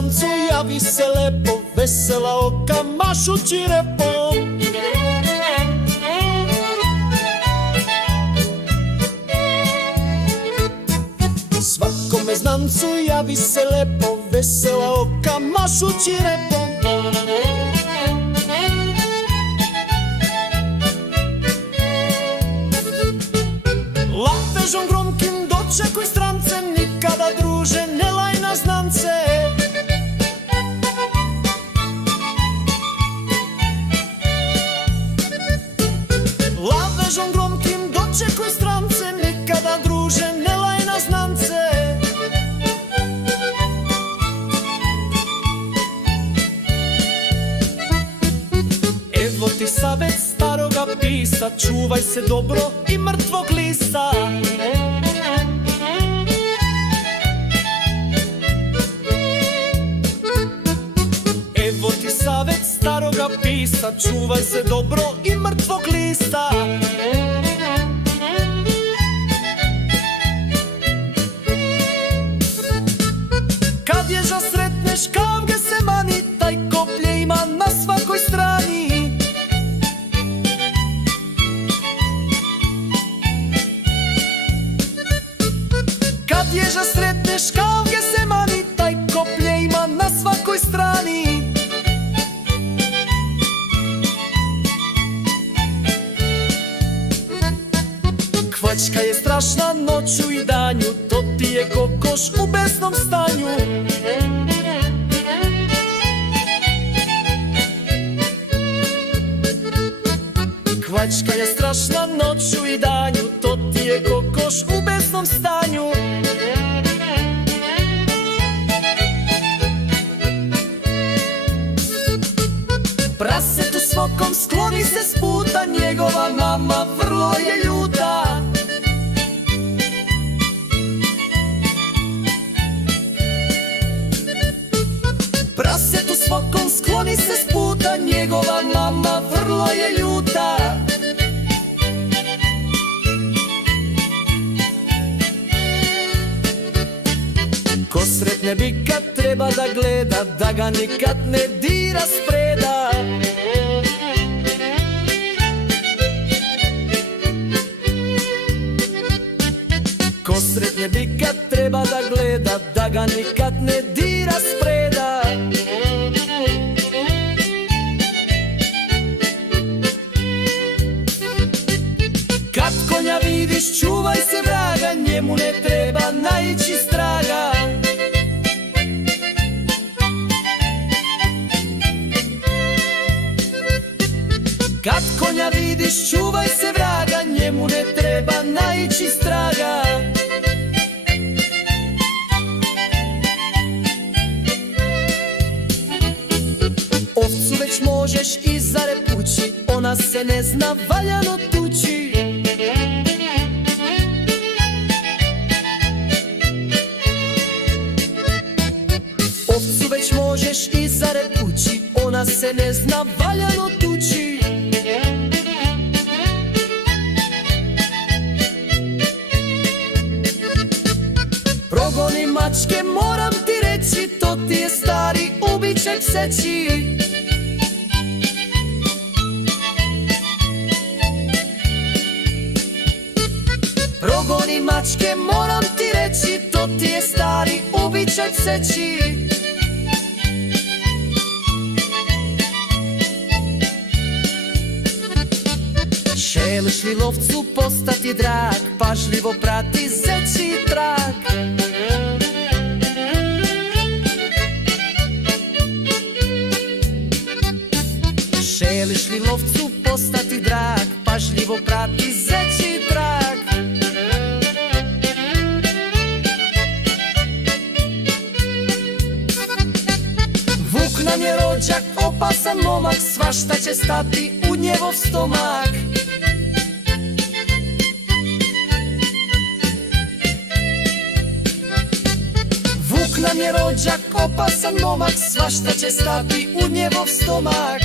znancu javi se lepo, vesela oka mašući repom. Svakome znancu javi se lepo, vesela oka mašući repom. Latežom gromkim dočekuj strance, nikada druže ne laj na znance. Latežom gromkim dočekuj strance, nikada druže ne laj na znance. Evo ti savjet staroga pisa, čuvaj se dobro i mrtvog lista. Evo ti savjet staroga pisa, čuvaj se dobro i mrtvog lista. Kad ježa sretneš kavge se mani, taj koplje ima na svakoj strani. Kad ježa sretneš kavge se mani, taj koplje ima na svakoj strani. Kvačka je strašna noću i danju, to ti je kokoš u besnom stanju. Kvačka je strašna noću i danju, to ti je kokoš u besnom stanju. Prasetu smokom skloni se s puta, njegova mama vrlo je ljuta. Prasetu smokom skloni se s puta, njegova mama vrlo je ljuta. Ko sretne bika treba da gleda, da ga nikad ne dira spreda. Ko sretne bika treba da gleda, da ga nikad ne dira spreda. Kad konja vidiš čuvaj se vraga, njemu ne treba naići straga. Kad konja vidiš čuvaj se vraga, njemu ne treba naići straga. Ovcu već možeš i zarepući, ona se ne zna valjano tući. Ovcu već možeš i zarepući, ona se ne zna valjano tući. Progoni mačke, moram ti reći, to ti je stari ubičaj pseći. Progoni mačke, moram ti reći, to ti je stari ubičaj pseći. Želiš li lovcu postati drag, pažljivo prati zečji trag. Želiš li lovcu postati drag, pažljivo prati zečji trag. Vuk nam je rođak, opasan momak, svašta će stati u njegov stomak. Vuk nam je rođak, opasan momak, svašta će stati u njegov stomak.